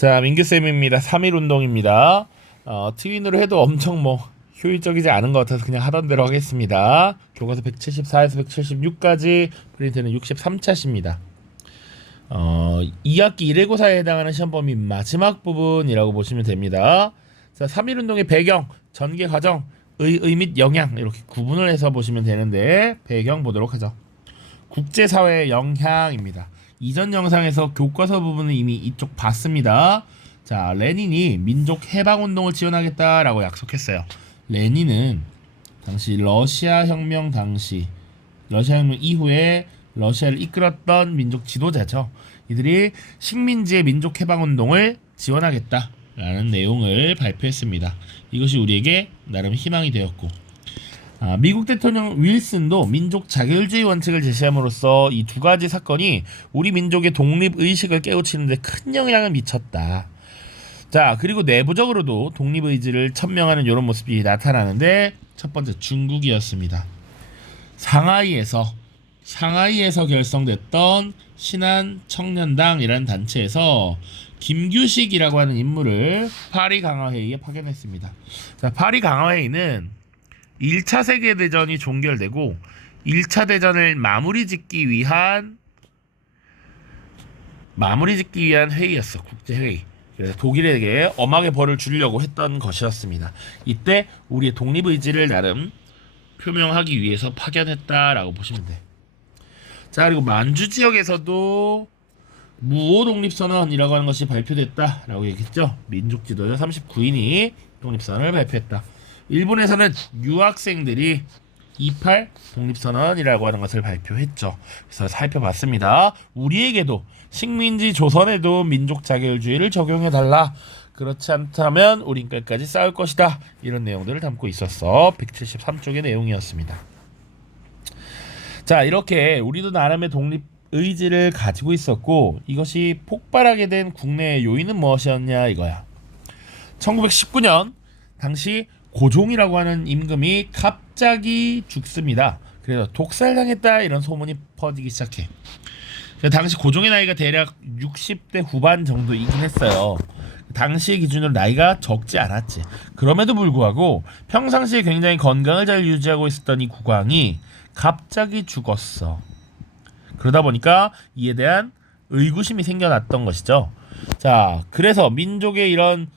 자, 민규쌤입니다. 3.1 운동입니다. 트윈으로 해도 엄청 효율적이지 않은 것 같아서 그냥 하던 대로 하겠습니다. 교과서 174에서 176까지 프린트는 63차시입니다. 2학기 1회고사에 해당하는 시험 범위 마지막 부분이라고 보시면 됩니다. 자, 3.1 운동의 배경, 전개 과정, 의 및 영향 이렇게 구분을 해서 보시면 되는데 배경 보도록 하죠. 국제사회의 영향입니다. 이전 영상에서 교과서 부분은 이미 이쪽 봤습니다. 자, 레닌이 민족 해방운동을 지원하겠다라고 약속했어요. 레닌은 당시 러시아 혁명 이후에 러시아를 이끌었던 민족 지도자죠. 이들이 식민지의 민족 해방운동을 지원하겠다라는 내용을 발표했습니다. 이것이 우리에게 나름 희망이 되었고, 미국 대통령 윌슨도 민족 자결주의 원칙을 제시함으로써 이 두 가지 사건이 우리 민족의 독립의식을 깨우치는 데 큰 영향을 미쳤다. 자, 그리고 내부적으로도 독립의지를 천명하는 이런 모습이 나타나는데 첫 번째 중국이었습니다. 상하이에서 결성됐던 신한청년당이라는 단체에서 김규식이라고 하는 인물을 파리 강화회의에 파견했습니다. 자, 파리 강화회의는 1차 세계대전이 종결되고 1차 대전을 마무리 짓기 위한 회의였어. 국제회의. 그래서 독일에게 엄하게 벌을 주려고 했던 것이었습니다. 이때 우리의 독립의지를 나름 표명하기 위해서 파견했다라고 보시면 돼. 자, 그리고 만주 지역에서도 무오 독립선언이라고 하는 것이 발표됐다라고 얘기했죠. 민족 지도자 39인이 독립선언을 발표했다. 일본에서는 유학생들이 28 독립선언이라고 하는 것을 발표했죠. 그래서 살펴봤습니다. 우리에게도 식민지 조선에도 민족 자결주의를 적용해달라. 그렇지 않다면 우린 끝까지 싸울 것이다. 이런 내용들을 담고 있었어. 173쪽의 내용이었습니다. 자, 이렇게 우리도 나름의 독립의지를 가지고 있었고, 이것이 폭발하게 된 국내의 요인은 무엇이었냐 이거야. 1919년 당시 고종이라고 하는 임금이 갑자기 죽습니다. 그래서 독살당했다 이런 소문이 퍼지기 시작해. 당시 고종의 나이가 대략 60대 후반 정도이긴 했어요. 당시의 기준으로 나이가 적지 않았지. 그럼에도 불구하고 평상시에 굉장히 건강을 잘 유지하고 있었던 이 국왕이 갑자기 죽었어. 그러다 보니까 이에 대한 의구심이 생겨났던 것이죠. 자, 그래서 민족의 이런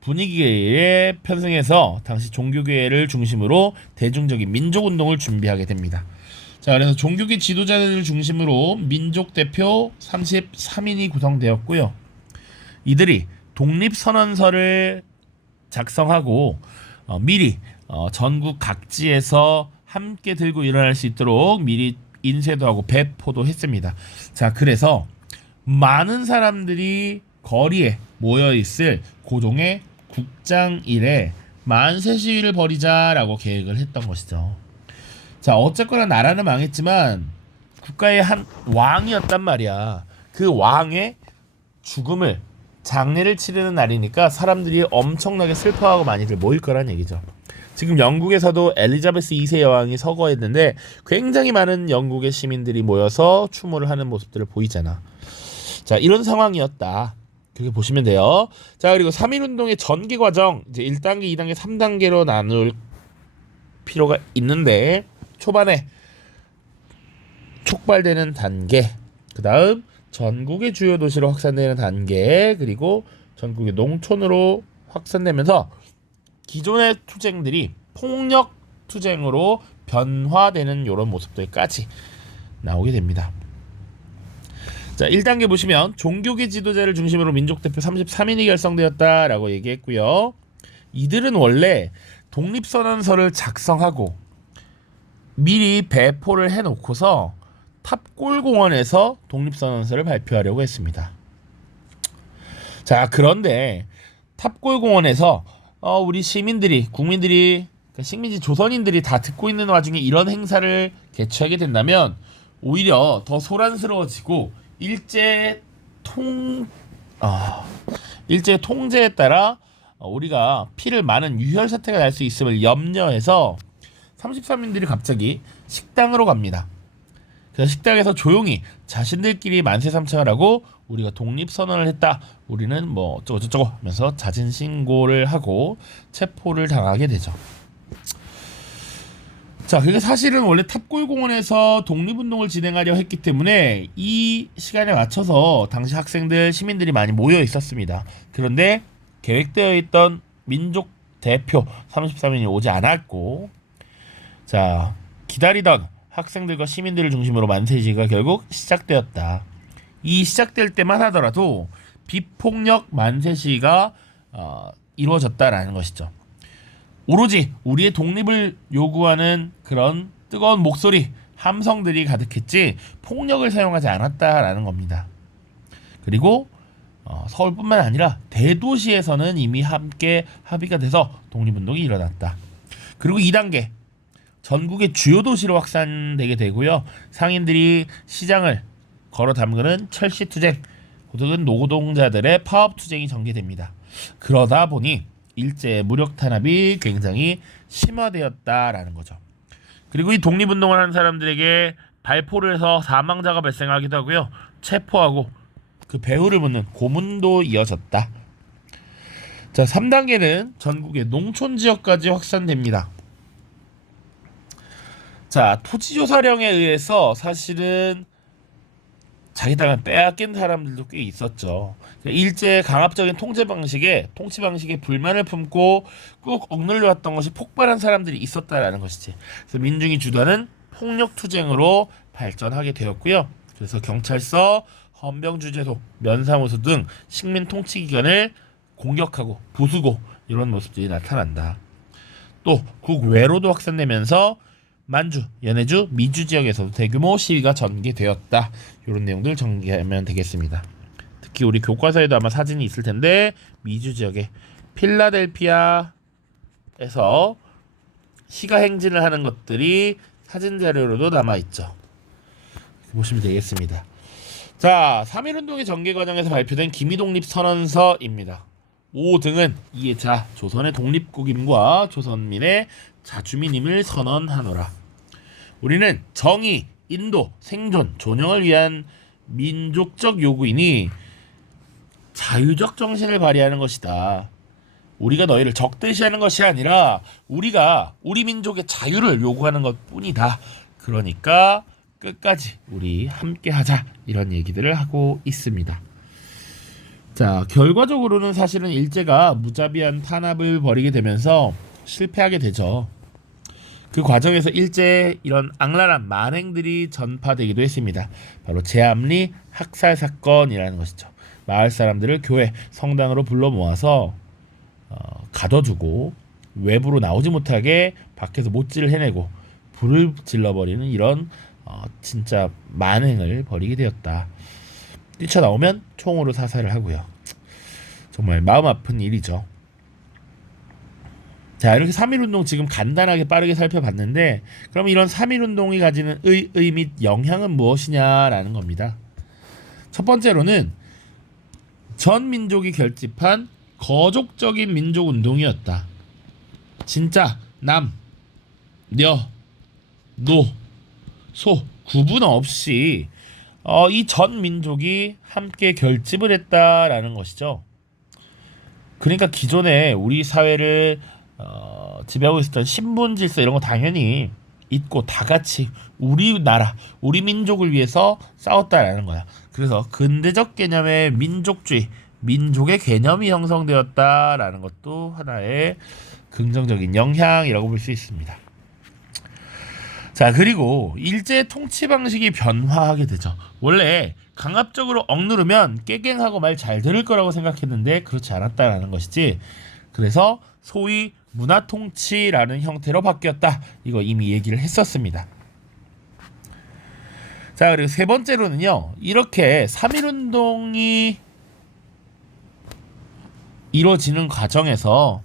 분위기에 편승해서 당시 종교계를 중심으로 대중적인 민족운동을 준비하게 됩니다. 자, 그래서 종교계 지도자들을 중심으로 민족대표 33인이 구성되었고요. 이들이 독립선언서를 작성하고 미리 전국 각지에서 함께 들고 일어날 수 있도록 미리 인쇄도 하고 배포도 했습니다. 자, 그래서 많은 사람들이 거리에 모여있을 고종의 국장일에 만세 시위를 벌이자라고 계획을 했던 것이죠. 자, 어쨌거나 나라는 망했지만 국가의 한 왕이었단 말이야. 그 왕의 죽음을 장례를 치르는 날이니까 사람들이 엄청나게 슬퍼하고 많이들 모일 거란 얘기죠. 지금 영국에서도 엘리자베스 2세 여왕이 서거했는데 굉장히 많은 영국의 시민들이 모여서 추모를 하는 모습들을 보이잖아. 자, 이런 상황이었다. 그렇게 보시면 돼요. 자, 그리고 3.1 운동의 전개 과정 이제 1단계, 2단계, 3단계로 나눌 필요가 있는데, 초반에 촉발되는 단계, 그 다음 전국의 주요 도시로 확산되는 단계, 그리고 전국의 농촌으로 확산되면서 기존의 투쟁들이 폭력 투쟁으로 변화되는 이런 모습들까지 나오게 됩니다. 자, 1단계 보시면 종교계 지도자를 중심으로 민족대표 33인이 결성되었다라고 얘기했고요. 이들은 원래 독립선언서를 작성하고 미리 배포를 해놓고서 탑골공원에서 독립선언서를 발표하려고 했습니다. 자, 그런데 탑골공원에서 우리 국민들이, 식민지 조선인들이 다 듣고 있는 와중에 이런 행사를 개최하게 된다면 오히려 더 소란스러워지고 일제의 통제에 따라 우리가 피를 많은 유혈 사태가 날 수 있음을 염려해서 33인들이 갑자기 식당으로 갑니다. 그래서 식당에서 조용히 자신들끼리 만세삼창을 하고 우리가 독립선언을 했다. 우리는 뭐 어쩌고저쩌고 하면서 자진신고를 하고 체포를 당하게 되죠. 자, 그게 사실은 원래 탑골공원에서 독립운동을 진행하려 했기 때문에 이 시간에 맞춰서 당시 학생들, 시민들이 많이 모여 있었습니다. 그런데 계획되어 있던 민족 대표 33인이 오지 않았고, 자, 기다리던 학생들과 시민들을 중심으로 만세시가 결국 시작되었다. 이 시작될 때만 하더라도 비폭력 만세시가 이루어졌다라는 것이죠. 오로지 우리의 독립을 요구하는 그런 뜨거운 목소리, 함성들이 가득했지 폭력을 사용하지 않았다라는 겁니다. 그리고 서울뿐만 아니라 대도시에서는 이미 함께 합의가 돼서 독립운동이 일어났다. 그리고 2단계 전국의 주요 도시로 확산되게 되고요. 상인들이 시장을 걸어 담그는 철시투쟁, 혹은 노동자들의 파업투쟁이 전개됩니다. 그러다 보니 일제의 무력 탄압이 굉장히 심화되었다라는 거죠. 그리고 이 독립운동을 하는 사람들에게 발포를 해서 사망자가 발생하기도 하고요. 체포하고 그 배후를 묻는 고문도 이어졌다. 자, 3단계는 전국의 농촌 지역까지 확산됩니다. 자, 토지조사령에 의해서 사실은 자기 땅을 빼앗긴 사람들도 꽤 있었죠. 일제의 강압적인 통치 방식에 불만을 품고 꾹 억눌려 왔던 것이 폭발한 사람들이 있었다라는 것이지. 그래서 민중이 주도하는 폭력 투쟁으로 발전하게 되었고요. 그래서 경찰서, 헌병주제소, 면사무소 등 식민 통치 기관을 공격하고 부수고 이런 모습들이 나타난다. 또 국외로도 확산되면서 만주, 연해주, 미주 지역에서도 대규모 시위가 전개되었다. 이런 내용들 정리하면 되겠습니다. 특히 우리 교과서에도 아마 사진이 있을 텐데 미주 지역에 필라델피아에서 시가 행진을 하는 것들이 사진 자료로도 남아 있죠. 보시면 되겠습니다. 자, 3.1운동의 전개 과정에서 발표된 기미독립선언서입니다. 5등은 이에 자 조선의 독립국임과 조선민의 자주민임을 선언하노라. 우리는 정의, 인도, 생존, 존영을 위한 민족적 요구이니 자유적 정신을 발휘하는 것이다. 우리가 너희를 적대시하는 것이 아니라 우리가 우리 민족의 자유를 요구하는 것뿐이다. 그러니까 끝까지 우리 함께하자, 이런 얘기들을 하고 있습니다. 자, 결과적으로는 사실은 일제가 무자비한 탄압을 벌이게 되면서 실패하게 되죠. 그 과정에서 일제의 이런 악랄한 만행들이 전파되기도 했습니다. 바로 제암리 학살 사건이라는 것이죠. 마을 사람들을 교회, 성당으로 불러 모아서 가둬두고 외부로 나오지 못하게 밖에서 못질을 해내고 불을 질러버리는 이런 진짜 만행을 벌이게 되었다. 뛰쳐나오면 총으로 사살을 하고요. 정말 마음 아픈 일이죠. 자, 이렇게 3.1운동 지금 간단하게 빠르게 살펴봤는데, 그럼 이런 3.1운동이 가지는 의의 및 영향은 무엇이냐라는 겁니다. 첫 번째로는 전 민족이 결집한 거족적인 민족운동이었다. 진짜 남, 녀, 노, 소 구분 없이 이 전 민족이 함께 결집을 했다라는 것이죠. 그러니까 기존에 우리 사회를 지배하고 있었던 신분 질서 이런 거 당연히 잊고 다 같이 우리나라, 우리 민족을 위해서 싸웠다라는 거야. 그래서 근대적 개념의 민족주의, 민족의 개념이 형성되었다라는 것도 하나의 긍정적인 영향이라고 볼 수 있습니다. 자, 그리고 일제 통치 방식이 변화하게 되죠. 원래 강압적으로 억누르면 깨갱하고 말 잘 들을 거라고 생각했는데 그렇지 않았다라는 것이지. 그래서 소위 문화통치라는 형태로 바뀌었다. 이거 이미 얘기를 했었습니다. 자, 그리고 세 번째로는요. 이렇게 3.1운동이 이루어지는 과정에서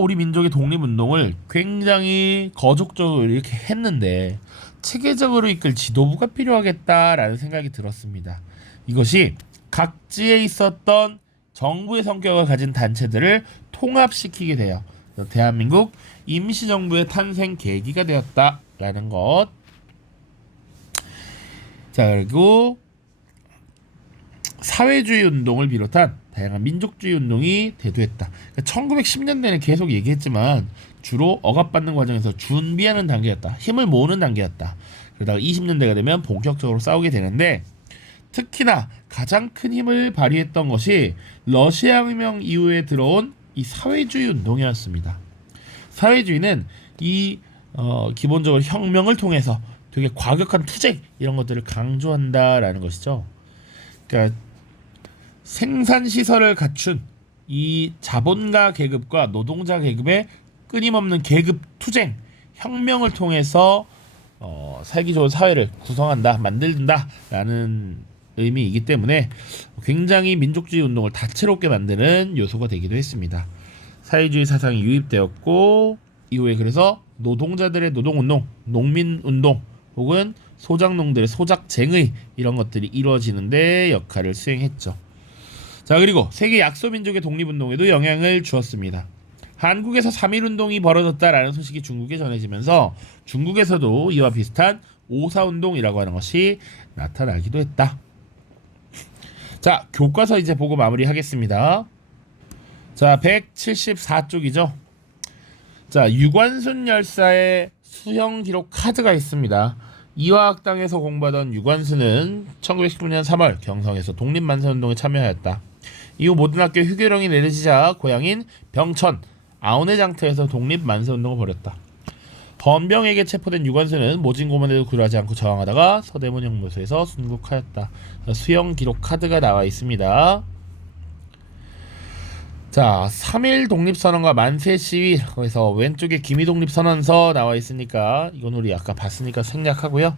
우리 민족의 독립운동을 굉장히 거족적으로 이렇게 했는데 체계적으로 이끌 지도부가 필요하겠다라는 생각이 들었습니다. 이것이 각지에 있었던 정부의 성격을 가진 단체들을 통합시키게 돼요. 대한민국 임시정부의 탄생 계기가 되었다라는 것. 자, 그리고 사회주의 운동을 비롯한 다양한 민족주의 운동이 대두했다. 그러니까 1910년대는 계속 얘기했지만 주로 억압받는 과정에서 준비하는 단계였다. 힘을 모으는 단계였다. 그러다가 20년대가 되면 본격적으로 싸우게 되는데 특히나 가장 큰 힘을 발휘했던 것이 러시아 혁명 이후에 들어온 이 사회주의 운동이었습니다. 사회주의는 기본적으로 혁명을 통해서 되게 과격한 투쟁 이런 것들을 강조한다라는 것이죠. 그러니까 생산 시설을 갖춘 이 자본가 계급과 노동자 계급의 끊임없는 계급 투쟁, 혁명을 통해서 살기 좋은 사회를 구성한다, 만든다라는 의미이기 때문에 굉장히 민족주의 운동을 다채롭게 만드는 요소가 되기도 했습니다. 사회주의 사상이 유입되었고 이후에 그래서 노동자들의 노동운동, 농민운동 혹은 소작농들의 소작쟁의 이런 것들이 이루어지는데 역할을 수행했죠. 자, 그리고 세계 약소민족의 독립운동에도 영향을 주었습니다. 한국에서 3.1운동이 벌어졌다라는 소식이 중국에 전해지면서 중국에서도 이와 비슷한 오사운동이라고 하는 것이 나타나기도 했다. 자, 교과서 이제 보고 마무리하겠습니다. 자, 174쪽이죠. 자, 유관순 열사의 수형 기록 카드가 있습니다. 이화학당에서 공부하던 유관순은 1919년 3월 경성에서 독립만세운동에 참여하였다. 이후 모든 학교 휴교령이 내려지자 고향인 병천 아우네 장터에서 독립만세운동을 벌였다. 헌병에게 체포된 유관순은 모진 고문에도 굴하지 않고 저항하다가 서대문 형무소에서 순국하였다. 수형 기록 카드가 나와 있습니다. 자, 3.1 독립선언과 만세 시위, 거기서 왼쪽에 기미 독립선언서 나와 있으니까 이건 우리 아까 봤으니까 생략하고요.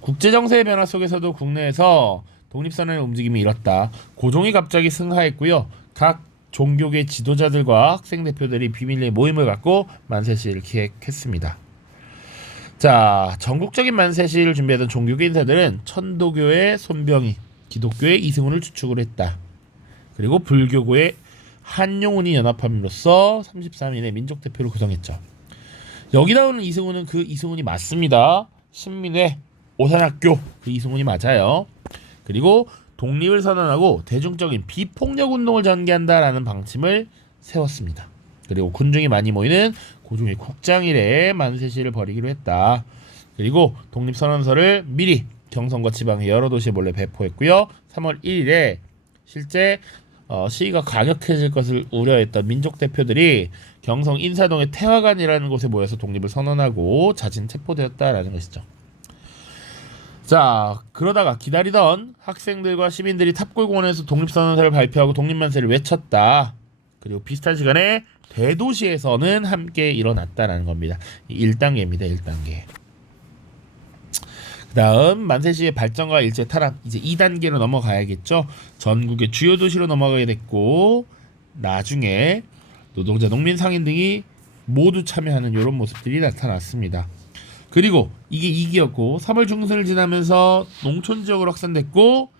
국제정세의 변화 속에서도 국내에서 독립선언의 움직임이 일었다. 고종이 갑자기 승하했고요. 각 종교계 지도자들과 학생 대표들이 비밀리에 모임을 갖고 만세 시위를 기획했습니다. 자, 전국적인 만세 시위를 준비하던 종교계 인사들은 천도교의 손병희, 기독교의 이승훈을 주축을 했다. 그리고 불교고의 한용운이 연합함으로써 33인의 민족대표를 구성했죠. 여기 나오는 이승훈은 그 이승훈이 맞습니다. 신민회 오산학교 그 이승훈이 맞아요. 그리고 독립을 선언하고 대중적인 비폭력 운동을 전개한다라는 방침을 세웠습니다. 그리고 군중이 많이 모이는 고종의 국장일에 만세 시위를 벌이기로 했다. 그리고 독립선언서를 미리 경성과 지방의 여러 도시에 몰래 배포했고요. 3월 1일에 실제 시위가 과격해질 것을 우려했던 민족 대표들이 경성 인사동의 태화관이라는 곳에 모여서 독립을 선언하고 자진 체포되었다라는 것이죠. 자, 그러다가 기다리던 학생들과 시민들이 탑골공원에서 독립선언서를 발표하고 독립만세를 외쳤다. 그리고 비슷한 시간에 대도시에서는 함께 일어났다라는 겁니다. 1단계입니다. 1단계. 그 다음 만세시의 발전과 일제 탄압, 이제 2단계로 넘어가야겠죠. 전국의 주요 도시로 넘어가게 됐고 나중에 노동자, 농민, 상인 등이 모두 참여하는 이런 모습들이 나타났습니다. 그리고 이게 2기였고 3월 중순을 지나면서 농촌 지역으로 확산됐고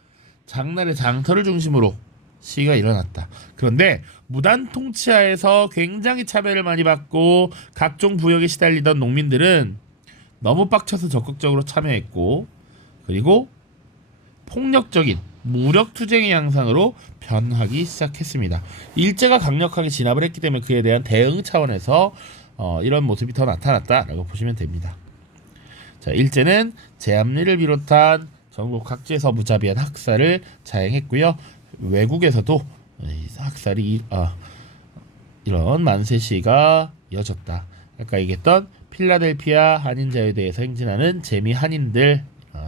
장날의 장터를 중심으로 시위가 일어났다. 그런데 무단 통치하에서 굉장히 차별을 많이 받고 각종 부역에 시달리던 농민들은 너무 빡쳐서 적극적으로 참여했고 그리고 폭력적인 무력 투쟁의 양상으로 변하기 시작했습니다. 일제가 강력하게 진압을 했기 때문에 그에 대한 대응 차원에서 이런 모습이 더 나타났다라고 보시면 됩니다. 자, 일제는 제암리를 비롯한 전국 각지에서 무자비한 학살을 자행했고요. 외국에서도 학살이 이런 만세 시위가 이어졌다. 아까 얘기했던 필라델피아 한인자유대에서 행진하는 재미 한인들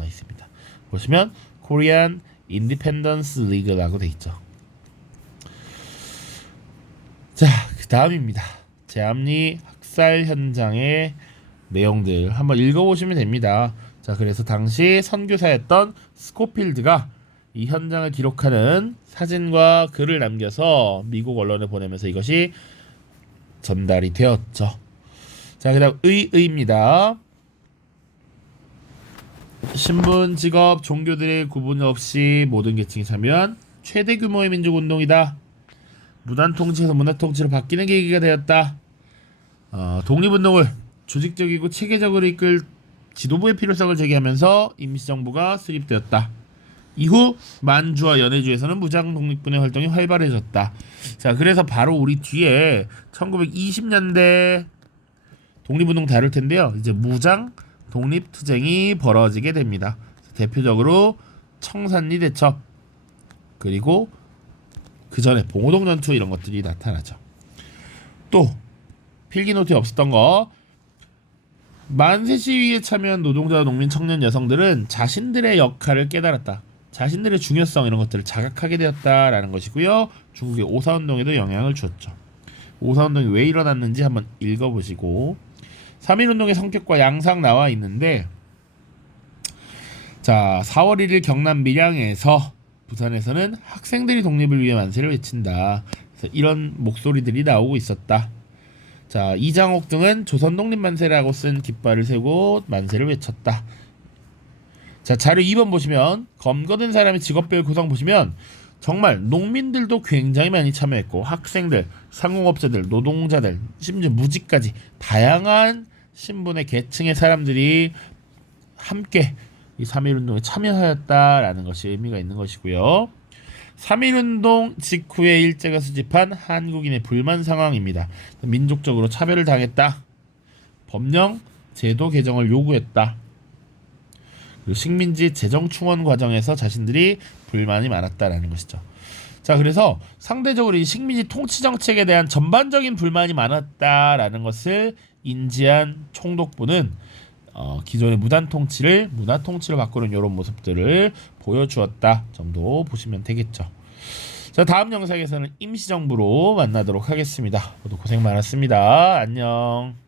있습니다. 보시면 코리안 인디펜던스 리그라고 돼 있죠. 자, 그 다음입니다. 제암리 학살 현장의 내용들 한번 읽어보시면 됩니다. 자, 그래서 당시 선교사였던 스코필드가 이 현장을 기록하는 사진과 글을 남겨서 미국 언론에 보내면서 이것이 전달이 되었죠. 자, 그 다음 의입니다. 신분, 직업, 종교들의 구분 없이 모든 계층이 참여한 최대 규모의 민족운동이다. 무단 통치에서 문화 통치로 바뀌는 계기가 되었다. 독립운동을 조직적이고 체계적으로 이끌 지도부의 필요성을 제기하면서 임시정부가 수립되었다. 이후 만주와 연해주에서는 무장 독립군의 활동이 활발해졌다. 자, 그래서 바로 우리 뒤에 1920년대 독립운동 다룰 텐데요. 이제 무장 독립투쟁이 벌어지게 됩니다. 대표적으로 청산리 대첩, 그리고 그 전에 봉오동 전투 이런 것들이 나타나죠. 또 필기 노트에 없었던 거, 만세 시위에 참여한 노동자와 농민, 청년, 여성들은 자신들의 역할을 깨달았다. 자신들의 중요성 이런 것들을 자각하게 되었다라는 것이고요. 중국의 오사운동에도 영향을 주었죠. 오사운동이 왜 일어났는지 한번 읽어보시고, 3.1운동의 성격과 양상 나와 있는데, 자, 4월 1일 경남 밀양에서 부산에서는 학생들이 독립을 위해 만세를 외친다. 그래서 이런 목소리들이 나오고 있었다. 자, 이장옥 등은 조선 독립 만세라고 쓴 깃발을 세고 만세를 외쳤다. 자, 자료 2번 보시면 검거된 사람의 직업별 구성 보시면 정말 농민들도 굉장히 많이 참여했고, 학생들, 상공업자들, 노동자들, 심지어 무직까지 다양한 신분의 계층의 사람들이 함께 이 3.1운동에 참여하였다라는 것이 의미가 있는 것이고요. 3.1운동 직후에 일제가 수집한 한국인의 불만 상황입니다. 민족적으로 차별을 당했다. 법령 제도 개정을 요구했다. 그리고 식민지 재정 충원 과정에서 자신들이 불만이 많았다라는 것이죠. 자, 그래서 상대적으로 이 식민지 통치 정책에 대한 전반적인 불만이 많았다라는 것을 인지한 총독부는 기존의 무단 통치를 문화 통치로 바꾸는 이런 모습들을 보여주었다 정도 보시면 되겠죠. 자, 다음 영상에서는 임시정부로 만나도록 하겠습니다. 모두 고생 많았습니다. 안녕.